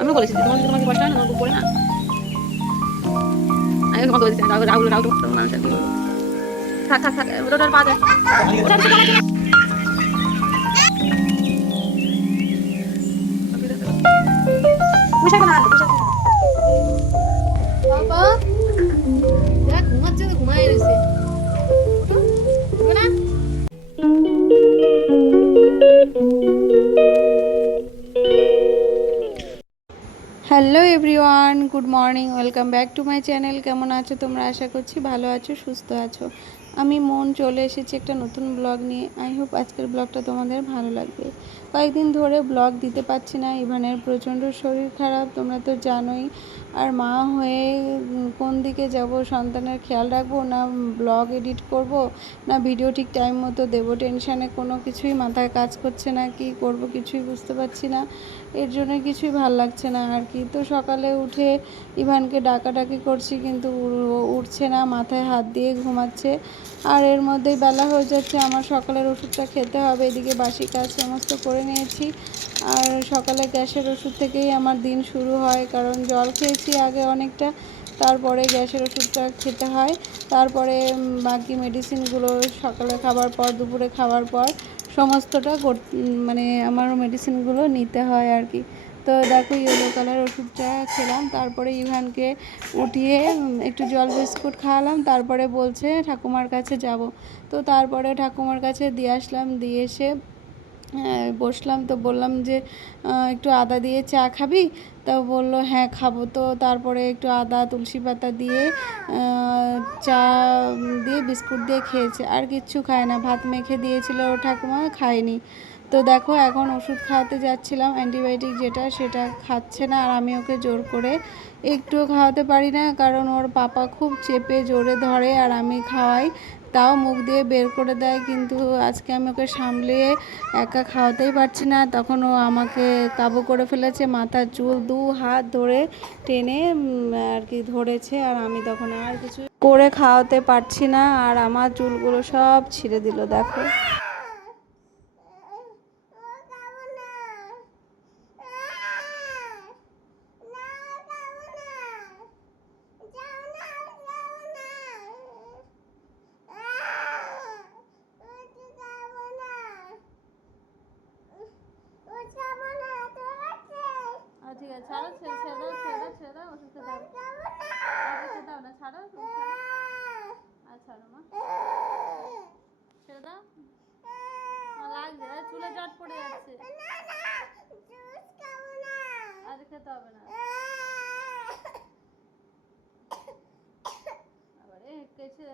আমিও বলেছি তোমাকে বসা না তোমার পড়ে না, আমি তোমাকে বলেছি রাহুল রাহুল মানুষ আর কি বলবো। থাক থাক থাক ওটা পা যায় বাবা, দেখ ঘুমাচ্ছে তো ঘুমায় রয়েছে। ওঠো, উঠবে না। Hello everyone, good morning, welcome back to my channel. কেমন আছো তোমরা? আশা করছি ভালো আছো, সুস্থ আছো। আমি মন চলে এসেছি একটা নতুন ব্লগ নিয়ে। আই হোপ আজকের ব্লগটা তোমাদের ভালো লাগবে। কয়েকদিন ধরে ব্লগ দিতে পারছি না, ইভানের প্রচণ্ড শরীর খারাপ, তোমরা তো জানোই। আর মা হয়ে কোন দিকে যাব, সন্তানের খেয়াল রাখবো না ব্লগ এডিট করব, না ভিডিও ঠিক টাইম মতো দেবো, টেনশানে কোনো কিছুই মাথায় কাজ করছে না, কি করব কিছুই বুঝতে পারছি না। এর জন্য কিছুই ভাল লাগছে না আর কি। তো সকালে উঠে ইভানকে ডাকাডাকি করছি, কিন্তু উঠছে না, মাথায় হাত দিয়ে ঘুমাচ্ছে। আর এর মধ্যেই বেলা হয়ে যাচ্ছে, আমার সকালের ওষুধটা খেতে হবে। এদিকে বাসি কাজ সমস্ত করে নিয়েছি। আর সকালে গ্যাসের ওষুধ থেকেই আমার দিন শুরু হয়, কারণ জল খেয়েছি আগে অনেকটা, তারপরে গ্যাসের ওষুধটা খেতে হয়। তারপরে বাকি মেডিসিনগুলো সকালে খাবার পর, দুপুরে খাওয়ার পর সমস্তটা মানে আমার মেডিসিনগুলো নিতে হয় আর কি। তো দেখো ইয়েলো কালার ওষুধটা খেলাম, তারপরে ইভানকে উঠিয়ে একটু জল বিস্কুট খাওয়ালাম, তারপরে বলছে ঠাকুমার কাছে যাব। তো তারপরে ঠাকুমার কাছে দিয়ে আসলাম, দিয়ে এসে বসলাম। তো বললাম যে একটু আদা দিয়ে চা খাবি? তো বললো হ্যাঁ খাবো। তো তারপরে একটু আদা তুলসী পাতা দিয়ে চা দিয়ে বিস্কুট দিয়ে খেয়েছে, আর কিচ্ছু খায় না। ভাত মেখে দিয়েছিল ঠাকুমা, খায়নি। তো দেখো এখন ওষুধ খাওয়াতে যাচ্ছিলাম, অ্যান্টিবায়োটিক যেটা, সেটা খাচ্ছে না। আর আমি ওকে জোর করে একটুও খাওয়াতে পারি না, কারণ ওর পাপা খুব চেপে জোরে ধরে আর আমি খাওয়াই, তাও মুখ দিয়ে বের করে দেয়। কিন্তু আজকে আমি ওকে সামলে একা খাওয়াতেই পারছি না, তখন ও আমাকে কাবু করে ফেলেছে, মাথার চুল দু হাত ধরে টেনে আর কি ধরেছে। আর আমি তখন আর কিছু করে খাওয়াতে পারছি না, আর আমার চুলগুলো সব ছিঁড়ে দিল দেখো। ঠিক আছে, ছাড়ো, ছেড়ে দাও, ছেড়ে দাও, ছেড়ে দাও, ওষুধ খেতে দাও, ওষুধ দাও না, ছাড়ো, আর ছাড়ো মা, ছেড়ে দাও, লাগছে, চুলে জট পড়ে যাচ্ছে, আজ খেতে হবে না। আবার কেছে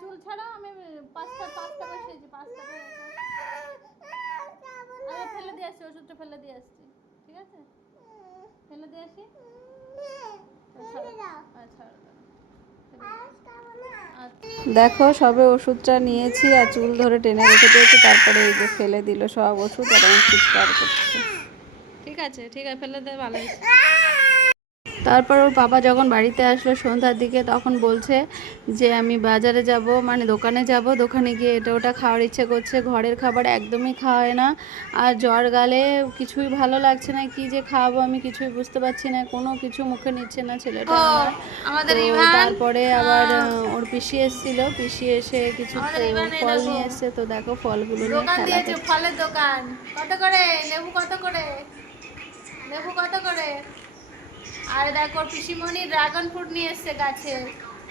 চুল ছাড়া, আমি পাঁচটা বসিয়েছি, পাঁচটা আমি ফেলে দিয়ে আসছি, ওষুধটা ফেলে দিয়ে আসছি, ঠিক আছে, ফেলে দিয়ে আসি। দেখো সবে ওষুধটা নিয়েছি আর চুল ধরে টেনে রেখে দিয়েছি, তারপরে এই যে ফেলে দিল সব ওষুধ, আর আমি চিৎকার করছি। ঠিক আছে, ঠিক আছে, ফেলে দে, ভালো হয়েছে। তারপর ওর বাবা যখন বাড়িতে আসলো সন্ধ্যার দিকে, তখন বলছে যে আমি বাজারে যাব, মানে দোকানে যাব, দোকানে গিয়ে এটা ওটা খাওয়ার ইচ্ছে করছে, ঘরের খাবার একদমই খাওয়ায় না। আর জ্বর গালে কিছুই ভালো লাগছে না, কি যে খাওয়াবো আমি কিছুই বুঝতে পারছি না, কোনো কিছু মুখে নিচ্ছে না ছেলেটা আমার। তো তারপরে আবার ওর পিসি এসেছিল, পিসি এসে কিছু ফল নিয়ে এসছে। তো দেখো ফলগুলো নিয়ে খেলা করছে। ফলের দোকান কত করে, লেবু কত করে, লেবু কত করে। আর দেখো পিসিমণি ড্রাগন ফ্রুট নিয়ে এসছে গাছে,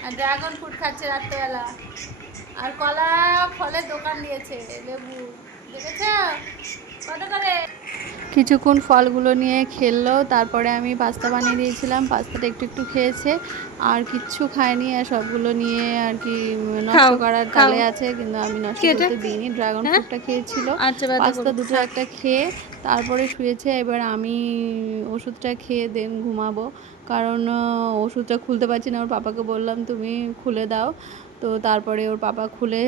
আর ড্রাগন ফ্রুট খাচ্ছে রাত্রেবেলা। আর কলা ফলের দোকান দিয়েছে, লেবু দেখেছো কত করে। কিছুক্ষণ ফলগুলো নিয়ে খেললো, তারপরে আমি পাস্তা বানিয়ে দিয়েছিলাম, পাস্তাটা একটু একটু খেয়েছে, আর কিচ্ছু খায়নি। আর সবগুলো নিয়ে আর কি নষ্ট করার তালে আছে, কিন্তু আমি নষ্ট করতে দিইনি। ড্রাগন ফ্রুটটা খেয়েছিল, পাস্তা দুটো একটা খেয়ে তারপরে শুয়েছে। এবার আমি ওষুধটা খেয়ে দেন ঘুমাবো। কারণ ওষুধটা খুলতে পারছি না। ওর পাপাকে বললাম তুমি খুলে দাও, তো তারপরে ওর পাপা খুলে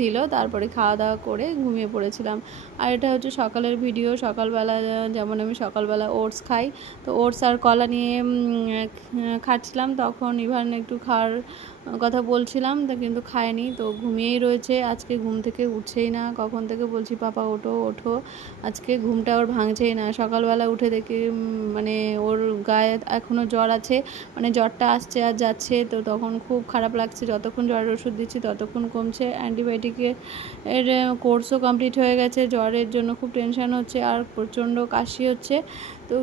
দিল, তারপরে খাওয়া দাওয়া করে ঘুমিয়ে পড়েছিলাম। আর এটা হচ্ছে সকালের ভিডিও। সকালবেলা যেমন আমি সকালবেলা ওটস খাই, তো ওটস আর কলা নিয়ে খাচ্ছিলাম, তখন ইভান একটু খাওয়ার কথা বলছিলাম, তা কিন্তু খায়নি, তো ঘুমিয়েই রয়েছে। আজকে ঘুম থেকে উঠছেই না, কখন থেকে বলছি পাপা ওঠো ওঠো, আজকে ঘুমটা ওর ভাঙছেই না। সকালবেলা উঠে দেখি মানে ওর গায়ে এখনও জ্বর আছে, মানে জ্বরটা আসছে আর যাচ্ছে, তো তখন খুব খারাপ লাগছে। যতক্ষণ জ্বরের ওষুধ দিচ্ছি ততক্ষণ কমছে। অ্যান্টিবায়োটিকের কোর্সও কমপ্লিট হয়ে গেছে। জ্বরের জন্য খুব টেনশন হচ্ছে আর প্রচণ্ড কাশি হচ্ছে। তো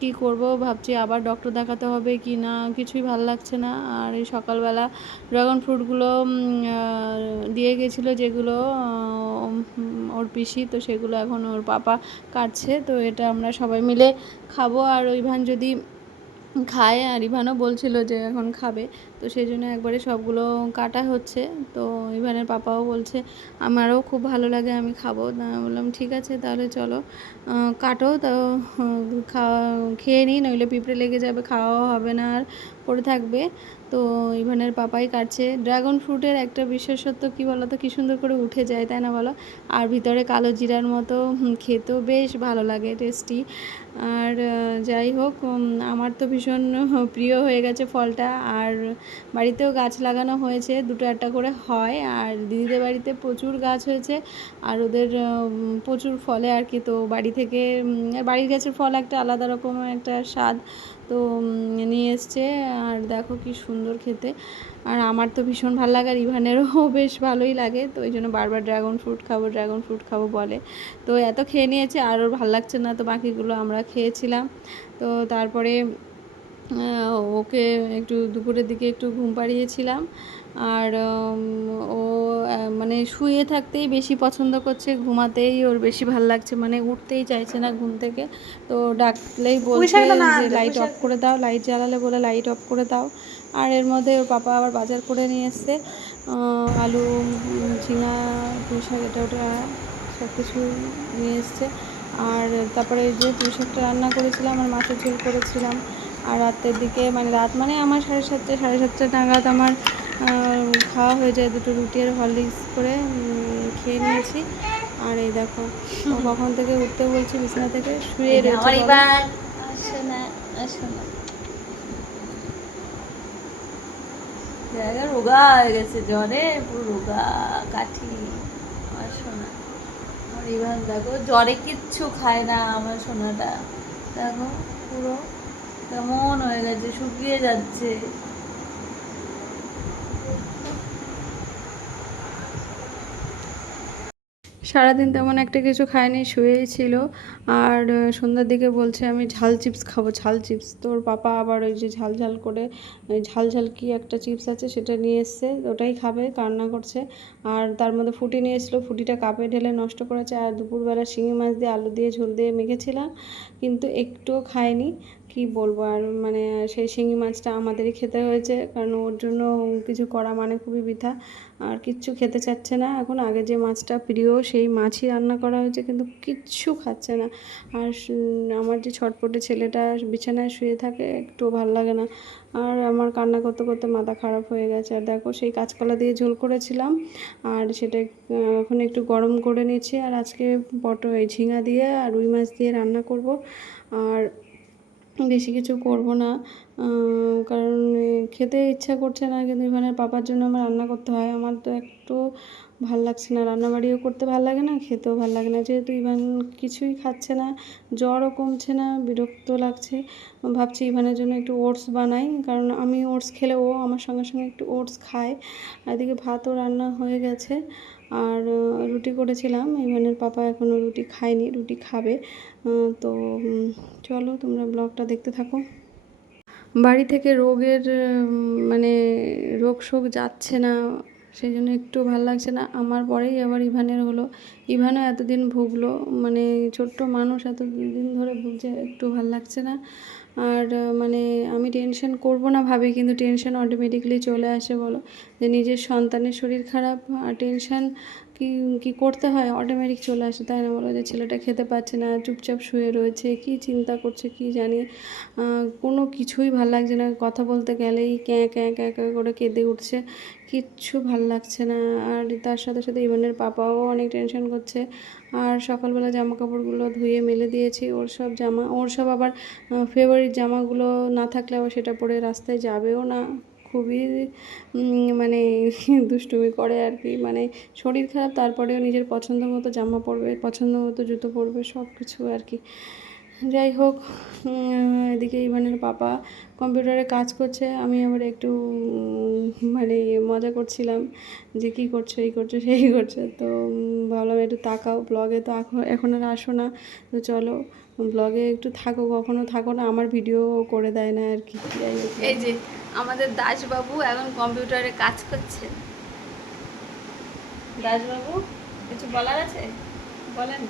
কী করব ভাবছি, আবার ডক্টর দেখাতে হবে কি না, কিছুই ভাল লাগছে না। আর এই সকালবেলা ড্রাগন ফ্রুটগুলো দিয়ে গেছিলো, যেগুলো ওর পিসি, তো সেগুলো এখন ওর পাপা কাটছে, তো এটা আমরা সবাই মিলে খাবো। আর ইভান যদি খায়, আর ইভানও বলছিল যে এখন খাবে, তো সেই জন্য একবারে সবগুলো কাটা হচ্ছে। তো ইভানের পাপাও বলছে আমারও খুব ভালো লাগে, আমি খাবো। বললাম ঠিক আছে তাহলে চলো কাটো, তো খাওয়া খেয়ে নিই, নইলে পিঁপড়ে লেগে যাবে, খাওয়াও হবে না আর পড়ে থাকবে। তো ইভানের পাপাই কাটছে। ড্রাগন ফ্রুটের একটা বিশেষত্ব কী বলো তো, কী সুন্দর করে উঠে যায়, তাই না বলো? আর ভিতরে কালো জিরার মতো, খেতেও বেশ ভালো লাগে, টেস্টি। আর যাই হোক, আমার তো ভীষণ প্রিয় হয়ে গেছে ফলটা। আর বাড়িতেও গাছ লাগানো হয়েছে, দুটো একটা করে হয়। আর দিদিদের বাড়িতে প্রচুর গাছ হয়েছে, আর ওদের প্রচুর ফলে আর কি। তো বাড়ি থেকে বাড়ির গাছের ফল একটা আলাদা রকম একটা স্বাদ, তো নিয়ে এসছে। আর দেখো কি সুন্দর খেতে। আর আমার তো ভীষণ ভালো লাগে, আর ইভানেরও বেশ ভালোই লাগে, তো ওই জন্য বারবার ড্রাগন ফ্রুট খাবো ড্রাগন ফ্রুট খাবো বলে। তো এত খেয়ে নিয়েছে, আর ওর ভালো লাগছে না, তো বাকিগুলো আমরা খেয়েছিলাম। তো তারপরে ওকে একটু দুপুরের দিকে একটু ঘুম পাড়িয়েছিলাম। আর ও মানে শুয়ে থাকতেই বেশি পছন্দ করছে, ঘুমাতেই ওর বেশি ভাল লাগছে, মানে উঠতেই চাইছে না ঘুম থেকে। তো ডাকলেই বলছে যে লাইট অফ করে দাও, লাইট জ্বালালে বলে লাইট অফ করে দাও। আর এর মধ্যে ওর পাপা আবার বাজার করে নিয়ে এসছে, আলু, ঝিঙা, পুঁই শাক, এটা ওটা সব কিছু নিয়ে এসছে। আর তারপরে যে পুঁই শাকটা রান্না করেছিলাম আর মাছের ঝোল করেছিলাম। আর রাতের দিকে, মানে রাত মানে আমার 7:30 নাগাদ আমার খাওয়া হয়ে যায়, দুটো রুটি আর হরলিক্স করে খেয়ে নিয়েছি। আর এই দেখো ও কখন থেকে উঠতে বলছি বিছানা থেকে, শুয়ে রয়েছে। আসে না, আসে না, জায়গা রোগা হয়ে গেছে জ্বরে, পুরো রোগা কাঠি। আমার সোনা, আমার ইভান দেখো জ্বরে কিচ্ছু খায় না, আমার সোনাটা দেখো পুরো কেমন হয়ে গেছে, শুকিয়ে যাচ্ছে। সারাদিন তেমন একটা কিছু খায়নি, শুয়েই ছিল। আর সন্ধ্যার দিকে বলছে আমি ঝাল চিপস খাবো, ঝাল চিপস। তোর পাপা আবার ওই যে ঝাল ঝাল করে, ঝাল ঝাল কি একটা চিপস আছে সেটা নিয়ে এসছে, ওটাই খাবে, কান্না করছে। আর তার মধ্যে ফুটি নিয়ে এসেছিলো, ফুটিটা কাপে ঢেলে নষ্ট করেছে। আর দুপুরবেলা শিঙি মাছ দিয়ে আলু দিয়ে ঝোল দিয়ে মেখেছিলাম, কিন্তু একটুও খায়নি। কি বলবো আর, মানে সেই শিঙি মাছটা আমাদেরই খেতে হয়েছে, কারণ ওর জন্য কিছু করা মানে খুবই বৃথা। আর কিচ্ছু খেতে চাচ্ছে না এখন। আগে যে মাছটা প্রিয় সেই মাছই রান্না করা হয়েছে, কিন্তু কিচ্ছু খাচ্ছে না। আর আমার যে ছটপটে ছেলেটা বিছানায় শুয়ে থাকে, একটু ভাল লাগে না। আর আমার কান্না করতে করতে মাথা খারাপ হয়ে গেছে। আর দেখো সেই কাঁচকলা দিয়ে ঝোল করেছিলাম, আর সেটা এখন একটু গরম করে নিচ্ছি। আর আজকে এই ঝিঙা দিয়ে আর রুই মাছ দিয়ে রান্না করব। আর বেশি কিছু করব না, কারণ খেতে ইচ্ছা করছে না, কিন্তু ইভানের পাপার জন্য আমার রান্না করতে হয়। আমার তো একটু ভাল লাগছে না, রান্নাবাড়িও করতে ভাল লাগে না, খেতেও ভাল লাগে না। যেহেতু ইভান কিছুই খাচ্ছে না, জ্বরও কমছে না, বিরক্ত লাগছে। ভাবছি ইভানের জন্য একটু ওটস বানাই, কারণ আমি ওটস খেলে ও আমার সঙ্গে সঙ্গে একটু ওটস খায়। আর এদিকে ভাতও রান্না হয়ে গেছে। আর রুটি করেছিলাম, ইভানের পাপা এখনও রুটি খায়নি, রুটি খাবে। তো চলো তোমরা ব্লগটা দেখতে থাকো। বাড়ি থেকে রোগের মানে রোগ শোক যাচ্ছে না, সেই জন্য একটু ভাল লাগছে না। আমার পরেই আবার ইভানের হলো, ইভানও এতদিন ভুগলো, মানে ছোট্ট মানুষ এতদিন ধরে ভুগছে, একটু ভাল লাগছে না। আর মানে আমি টেনশন করবো না ভাবি, কিন্তু টেনশন অটোমেটিকলি চলে আসে বলো, যে নিজের সন্তানের শরীর খারাপ, আর টেনশন কি কি করতে হয় অটোমেটিক চলে আসে, তাই না বলো? যে ছেলেটা খেতে পাচ্ছে না, চুপচাপ শুয়ে রয়েছে, কি চিন্তা করছে কি জানি, কোনো কিছুই ভাল লাগছে না, কথা বলতে গেলেই ক্যাঁ ক্যাঁ ক্যাঁ ক্যাঁ করে কেঁদে উঠছে, কিচ্ছু ভাল লাগছে না। আর তার সাথে সাথে ইভানের পাপাও অনেক টেনশন করছে। আর সকালবেলা জামা কাপড়গুলো ধুয়ে মেলে দিয়েছি, ওর সব আবার ফেভারিট জামাগুলো না থাকলে আবার সেটা পরে রাস্তায় যাবেও না, খুবই মানে দুষ্টুমি করে আর কি। মানে শরীর খারাপ তারপরেও নিজের পছন্দ মতো জামা পরবে, পছন্দ মতো জুতো পরবে, সব কিছু আর কি। যাই হোক, এদিকে ইভানের পাপা কম্পিউটারে কাজ করছে, আমি আবার একটু মানে মজা করছিলাম যে কী করছো, এই করছো সেই করছো। তো ভাবলাম একটু তাকাও, ব্লগে তো এখন আর আসো না, তো চলো ব্লগে একটু থাকো, কখনো থাকো না, আমার ভিডিও করে দেয় না আর কি। যাই হোক, এই যে আমাদের দাসবাবু এখন কম্পিউটারে কাজ করছে। দাসবাবু কিছু বলার আছে, বলেন।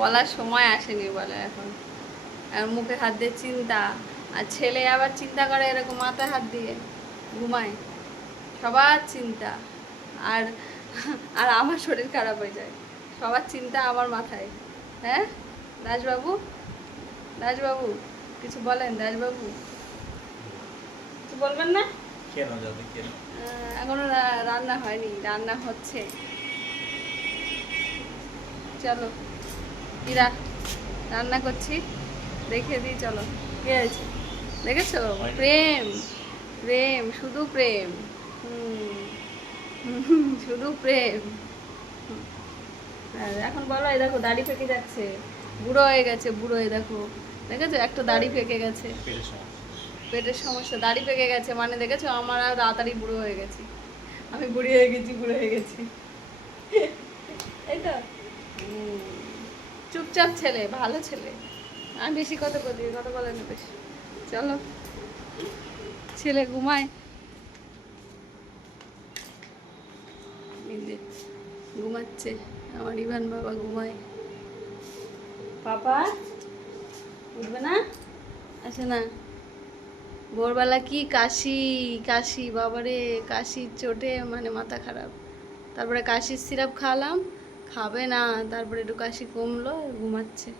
বলার সময় আসেনি বলে এখন, আর মুখে হাত দিয়ে চিন্তা, আর ছেলে আবার চিন্তা করে এরকম মাথায় হাত দিয়ে ঘুমায়, সবার চিন্তা। আর আর আমার শরীর খারাপ হয়ে যায়, সবার চিন্তা আমার মাথায়। হ্যাঁ দাসবাবু, দাসবাবু কিছু বলেন, দাসবাবু কিছু বলবেন না? এখনো রান্না হয়নি, রান্না হচ্ছে। চলো কিরা রান্না করছি দেখে দিই, চলো। কে আছে দেখেছো? প্রেম, প্রেম, শুধু প্রেম, শুধু প্রেম। আর এখন বলো, এই দেখো দাড়ি পেকে যাচ্ছে, বুড়ো হয়ে গেছে, বুড়ো হয়ে দেখো, দেখেছো একটা দাড়ি পেকে গেছে, পেটের সমস্যা, দাড়ি পেকে গেছে, মানে দেখেছো আমার আর তাড়াতাড়ি বুড়ো হয়ে গেছি, আমি বুড়ি হয়ে গেছি, বুড়ো হয়ে গেছি, এই তো। চুপচাপ ছেলে, ভালো ছেলে, আমি বেশি কথা বলি, কথা বলে না বেশি। চলো ছেলে ঘুমায়, ঘুমাচ্ছে আমার ইভান বাবা, ঘুমায়। পাপা উঠবে না, আসে না। ভোরবেলা কি কাশি, কাশি বাবারে, কাশির চোটে মানে মাথা খারাপ। তারপরে কাশির সিরাপ খাওয়ালাম, খাবে না, তারপরে একটু কাশি কমলো, ঘুমাচ্ছে।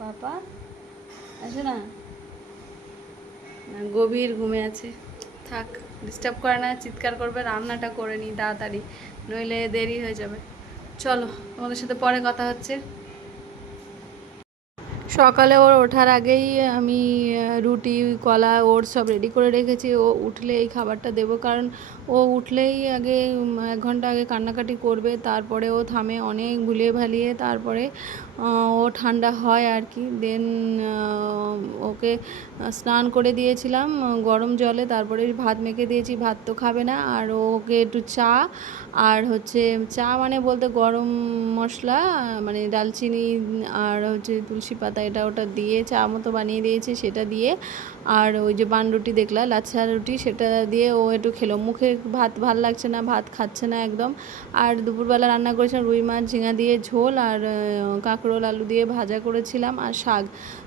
পাপা আসে না, গভীর ঘুমে আছে। থাক, ডিস্টার্ব করে না, চিৎকার করবে, রান্নাটা করে নিই তাড়াতাড়ি, নইলে দেরি হয়ে যাবে। চলো তোমাদের সাথে পরে কথা হচ্ছে। সকালে ওর ওঠার আগেই আমি রুটি, কলা, ওটস সব রেডি করে রেখেছি। ও উঠলে এই খাবারটা দেবো, কারণ ও উঠলেই আগে 1 ঘন্টা আগে কান্নাকাটি করবে, তারপরে ও থামে অনেক ভুলিয়ে ভালিয়ে, তারপরে ও ঠান্ডা হয় আর কি। দেন ওকে স্নান করে দিয়েছিলাম গরম জলে, তারপরে ভাত মেখে দিয়েছি, ভাত তো খাবে না। আর ওকে একটু চা, আর হচ্ছে চা মানে বলতে গরম মশলা, মানে দালচিনি আর হচ্ছে তুলসী পাতা, এটা ওটা দিয়ে চা মতো বানিয়ে দিয়েছে, সেটা দিয়ে। আর ওই যে বান রুটি দেখলা, লাচ্ছা রুটি, সেটা দিয়ে ও একটু খেলো। মুখে ভাত ভাল লাগছে না, ভাত খাচ্ছে না একদম। আর দুপুরবেলা রান্না করেছিলাম রুই মাছ ঝিঙা দিয়ে ঝোল, আর কাঁকরোল আলু দিয়ে ভাজা করেছিলাম, আর শাক।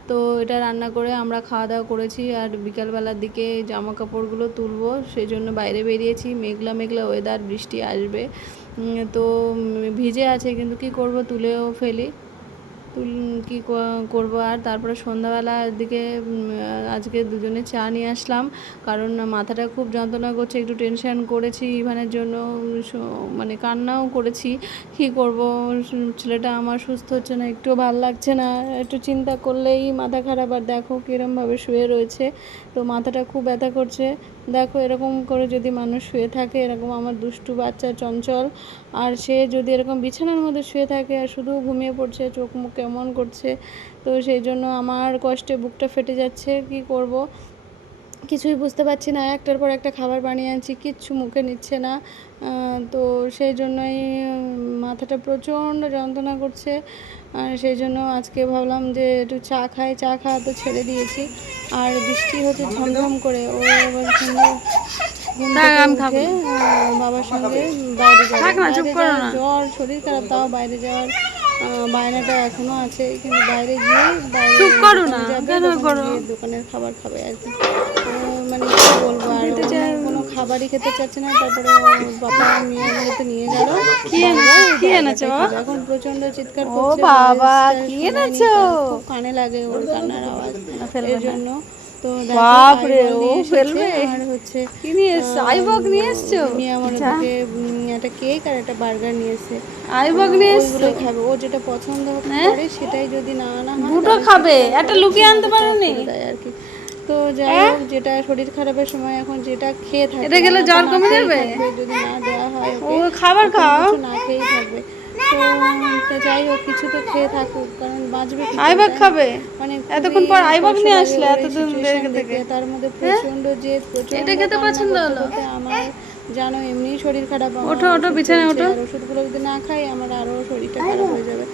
তো এটা রান্না করে আমরা খাওয়া দাওয়া করেছি। আর বিকালবেলার দিকে জামা কাপড়গুলো তুলবো, সেই জন্য বাইরে বেরিয়েছি। মেঘলা মেঘলা ওয়েদার, বৃষ্টি আসবে, তো ভিজে আছে, কিন্তু কি করব, তুলেও ফেলি, কী করবো। আর তারপরে সন্ধ্যাবেলার দিকে আজকে দুজনে চা নিয়ে আসলাম, কারণ মাথাটা খুব যন্ত্রণা করছে, একটু টেনশন করেছি ইভানের জন্য, মানে কান্নাও করেছি। কী করব, ছেলেটা আমার সুস্থ হচ্ছে না, একটু ভাল লাগছে না, একটু চিন্তা করলেই মাথা খারাপ। আর দেখো কীরমভাবে শুয়ে রয়েছে, তো মাথাটা খুব ব্যথা করছে। দেখো এরকম করে যদি মানুষ শুয়ে থাকে, এরকম আমার দুষ্টু বাচ্চা চঞ্চল, আর সে যদি এরকম বিছানার মধ্যে শুয়ে থাকে আর শুধু ঘুমিয়ে পড়ছে, চোখ মুখ কেমন করছে, তো সেই জন্য আমার কষ্টে বুকটা ফেটে যাচ্ছে। কি করব কিছুই বুঝতে পারছি না, একটার পর একটা খাবার বানিয়ে আনছি, কিচ্ছু মুখে নিচ্ছে না। তো সেই জন্যই মাথাটা প্রচণ্ড যন্ত্রণা করছে। আর সেই জন্য আজকে ভাবলাম যে একটু চা খাই, চা খাওয়া তো ছেড়ে দিয়েছি। আর বৃষ্টি হচ্ছে ঝমঝম করে, ও এবার সঙ্গে ঘুম থেকে উঠে বাবার সঙ্গে বাইরে যাওয়ার জ্বর, শরীর খারাপ, তাও বাইরে যাওয়ার বায়নাটা এখনো আছে, কিন্তু বাইরে গিয়ে দোকানের খাবার খাবে আর কি। মানে কী বলবো, আর কোনো খাবার খাবারই খেতে চাচ্ছে না। তারপরে ওর বাবা নিয়ে গেল। কি এনেছো বাবা? এখন প্রচন্ড চিৎকার ও করছে, বাবা, ভয়েসটা কি শোনায়নি, এনেছো? কারণ খুব কানে লাগে ওর কান্নার আওয়াজ, এর জন্য। তো দেখো বাপরে, আইবল ও নিয়ে এসেছে, ফেলবে। আর হচ্ছে কি নিয়ে এসছো? আইবক নিয়ে এসছো? নিয়ে আমার যা। ওদিকে একটা কেক আর একটা বার্গার নিয়ে এসেছে। আইবক নিয়ে এসছো? ওইগুলোই খাবে, ও যেটা পছন্দ হ্যাঁ? করে সেটাই যদি না আনা হয় দুটো তাহলে খাবে, চিৎকার একটা করে, লুকিয়ে আনতে মাথা খারাপ পারোনি? করে দেয় আর কি। তো যাই হোক, যেটা শরীর খারাপের সময় এখন যেটা খেয়ে থাকে, এটা খেলে জ্বর না কমে খেয়েই যাবে? থাকবে, যদি না দেওয়া হয় ও ওকে খাবার তখন খাও। কিছু না খেয়েই থাকবে। তো তো যাই হোক, কিছু তো খেয়ে থাকুক, কারণ বাঁচবে কি করে, আইবক তাই না? খাবে? মানে এতক্ষণ খুবই পর আইবক কষ্ট নিয়ে লাগে আসলে ওর এই এতদিন situation থেকে। দেখে। তার মধ্যে প্রচন্ড জেদ, প্রচন্ড এটা খেতে কান্না পছন্দ করতে হলো? করতে আমার জানো এমনি শরীর খারাপ, আমার ওঠো ওঠো, ওষুধ বিছানায় চলছে, ওঠো। আর ওষুধগুলো যদি না খাই আমার আরো শরীরটা খারাপ হয়ে যাবে।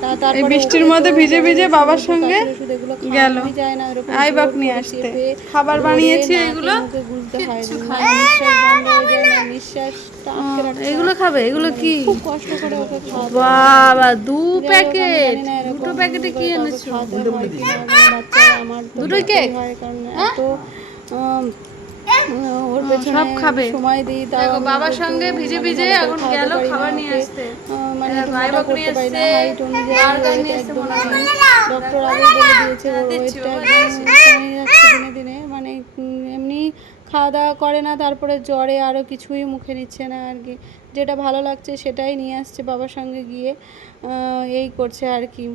এই তারপরে বৃষ্টির ওকে মধ্যে তো ভিজে জ্বরের ভিজে ওষুধ, বাবার একটু সঙ্গে কাশির ওষুধ এগুলো গেল খাওয়ানোই যায় না, এরকম আইবক জোর নিয়ে করে আসতে। চেপে খাবার ধরে বানিয়েছি নাকে এগুলো মুখে গুলতে হয়, কিচ্ছু না খায়নি। নিঃশ্বাস বন্ধ হয়ে যায়, না নিঃশ্বাসটা আটকে রাখতে হয়, এগুলো খাবে? এগুলো মানে কি? খুব কষ্ট করে ওকে খাওয়াতে হয় আর কি। বাবা, দু যাই হোক, আমি প্যাকেট! জানি না দুটো এরকম প্যাকেটে কি করে কাউকে এনেছো? খাওয়াতে হয় কি না, কোনো বাচ্চা, আমার তো দুটোই করতেই কেক? হয়, কারণ হ্যাঁ? এত ওর পেছনে সব খাবে। সময় দিই, তাও দেখো আমি বাবার যেহেতু সঙ্গে ভিজে মানে ভিজে ভালো করে এখন খাওয়াতে গেল পারি না খাবার নিয়ে ওকে, আসতে। মানে একটু মোটা আইবক নিয়ে করতে পারি না, এসছে, হাইট অনুযায়ী বার্গার ওয়েট নিয়ে এসছে একদম মনে হয়। নেই। ডক্টর আগেই বলে দিয়েছে ওর দিচ্ছি ওয়েটটা বাবা, একদম দিচ্ছি। কমে যাচ্ছে দিনে দিনে, মানে এমনি খাওয়া দাওয়া করে না, তারপরে জ্বরে আরও কিছুই মুখে নিচ্ছে না আর কি। যেটা ভালো লাগছে সেটাই নিয়ে আসছে বাবার সঙ্গে গিয়ে, এই করছে আর কি।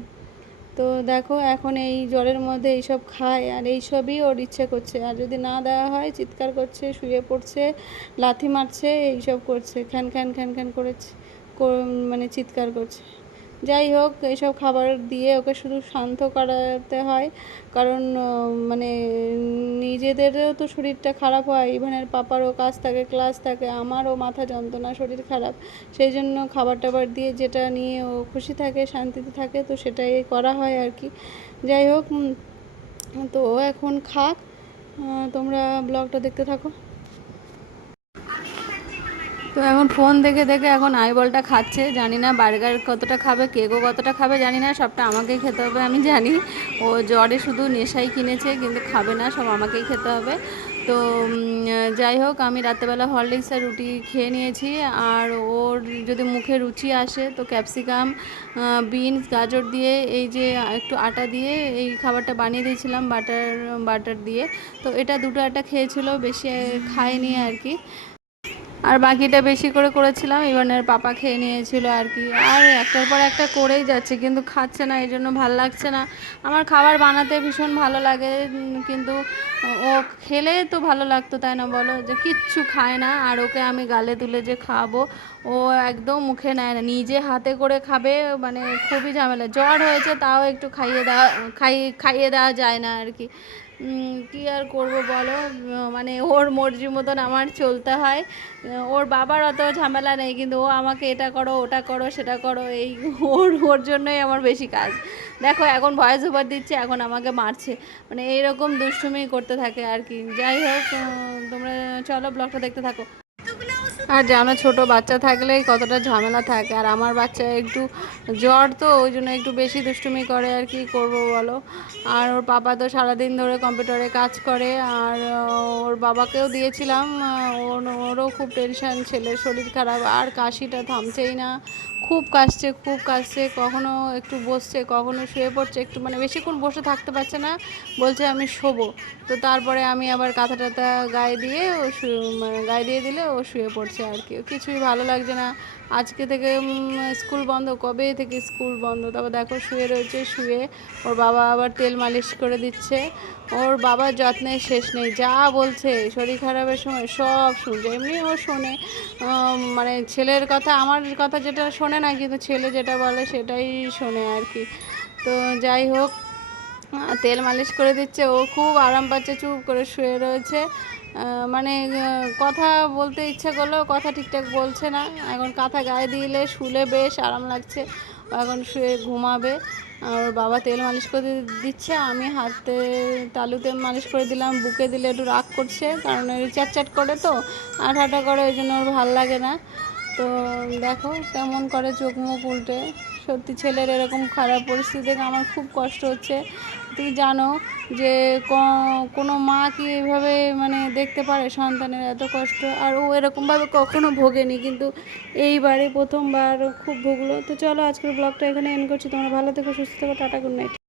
তো দেখো এখন এই জ্বরের মধ্যে এইসব খায়, আর এইসবই ওর ইচ্ছে করছে, আর যদি না দেওয়া হয় চিৎকার করছে, শুয়ে পড়ছে, লাথি মারছে, এইসব করছে, খ্যান খ্যান খ্যান খ্যান করেছে, মানে চিৎকার করছে। যাই হোক, এইসব খাবার দিয়ে ওকে শুধু শান্ত করাতে হয়, কারণ মানে নিজেদেরও তো শরীরটা খারাপ হয়, ইভানের পাপারও কাজ থাকে, ক্লাস থাকে, আমারও মাথা যন্ত্রণা, শরীর খারাপ, সেই জন্য খাবার টাবার দিয়ে যেটা নিয়ে ও খুশি থাকে, শান্তিতে থাকে, তো সেটাই করা হয় আর কি। যাই হোক, তো ও এখন খাক, তোমরা ব্লগটা দেখতে থাকো। তো এখন ফোন দেখে দেখে এখন আইবলটা খাচ্ছে। জানি না বার্গার কতটা খাবে, কেকও কতটা খাবে জানি না, সবটা আমাকেই খেতে হবে আমি জানি। ও জ্বরে শুধু নেশাই কিনেছে, কিন্তু খাবে না, সব আমাকেই খেতে হবে। তো যাই হোক, আমি রাত্রেবেলা হরলিক্স আর রুটি খেয়ে নিয়েছি। আর ওর যদি মুখে রুচি আসে তো ক্যাপসিকাম, বিনস, গাজর দিয়ে এই যে একটু আটা দিয়ে এই খাবারটা বানিয়ে দিয়েছিলাম, বাটার দিয়ে। তো এটা দুটো একটা খেয়েছিল, বেশি খায়নি আর কি। আর বাকিটা বেশি করে করেছিলাম, ইভানের পাপা খেয়ে নিয়েছিল আর কি। আর একটার পর একটা করেই যাচ্ছে, কিন্তু খাচ্ছে না, এই জন্য ভালো লাগছে না। আমার খাবার বানাতে ভীষণ ভালো লাগে, কিন্তু ও খেলে তো ভালো লাগতো, তাই না বলো? যে কিচ্ছু খায় না, আর ওকে আমি গালে তুলে যে খাওয়াবো, ও একদম মুখে নেয় না, নিজে হাতে করে খাবে, মানে খুবই ঝামেলা। জ্বর হয়েছে তাও একটু খাইয়ে দেওয়া যায় না আর কি। কী আর করবো বলো, মানে ওর মর্জি মতন আমার চলতে হয়। ওর বাবার অত ঝামেলা নেই, কিন্তু ও আমাকে এটা করো, ওটা করো, সেটা করো, এই ওর জন্যই আমার বেশি কাজ। দেখো এখন ভয়েস ওভার দিচ্ছে, এখন আমাকে মারছে, মানে এইরকম দুষ্টুমি করতে থাকে আর কি। যাই হোক, তোমরা চলো ব্লগটা দেখতে থাকো। আর জানো ছোট বাচ্চা থাকলেই কতটা ঝামেলা থাকে, আর আমার বাচ্চা একটু জ্বর, তো ওই জন্য একটু বেশি দুষ্টুমি করে, আর কি করব বলো। আর ওর পাপা তো সারাদিন ধরে কম্পিউটারে কাজ করে, আর ওর বাবাকেও দিয়েছিলাম, ওরও খুব টেনশন, ছেলের শরীর খারাপ, আর কাশিটা থামছেই না, খুব কাশছে, কখনো একটু বসছে, কখনো শুয়ে পড়ছে, একটু মানে বেশিক্ষণ বসে থাকতে পারছে না, বলছে আমি শোবো। তো তারপরে আমি আবার কাঁথা টাথা গায়ে দিয়ে মানে গায়ে দিয়ে দিলে ও শুয়ে পড়ছে আর কি। কিছুই ভালো লাগছে না। আজকে থেকে স্কুল বন্ধ, কবে থেকে স্কুল বন্ধ, তারপর দেখো শুয়ে রয়েছে, শুয়ে ওর বাবা আবার তেল মালিশ করে দিচ্ছে। ওর বাবার যত্নের শেষ নেই, যা বলছে শরীর খারাপের সময় সব শুনছে, এমনি ও শোনে, মানে ছেলের কথা, আমার কথা যেটা শোনে না, কিন্তু ছেলে যেটা বলে সেটাই শোনে আর কি। তো যাই হোক, তেল মালিশ করে দিচ্ছে, ও খুব আরাম পাচ্ছে, চুপ করে শুয়ে রয়েছে, মানে কথা বলতে ইচ্ছে করলেও কথা ঠিকঠাক বলছে না। এখন কাঁথা গায়ে দিলে শুলে বেশ আরাম লাগছে, এখন শুয়ে ঘুমাবে। আর বাবা তেল মালিশ করে দিচ্ছে, আমি হাতে তালুতে মালিশ করে দিলাম, বুকে দিলে একটু রাগ করছে, কারণ চ্যাট করে, তো আঠাটা করে, ওই জন্য ওর ভাল লাগে না। তো দেখো কেমন করে চোখ মুখ উল্টে সত্যি ছেলের এরকম খারাপ পরিস্থিতি দেখে আমার খুব কষ্ট হচ্ছে। তুমি জানো যে কোনো মা কি এইভাবে মানে দেখতে পারে সন্তানের এত কষ্ট, আর ও এরকমভাবে কখনো ভোগেনি, কিন্তু এইবারে প্রথমবার খুব ভুগলো। তো চলো আজকের ব্লগটা এখানে এন্ড করছি। তোমরা ভালো থেকো, সুস্থ থেকো, টাটা, গুড নাইট।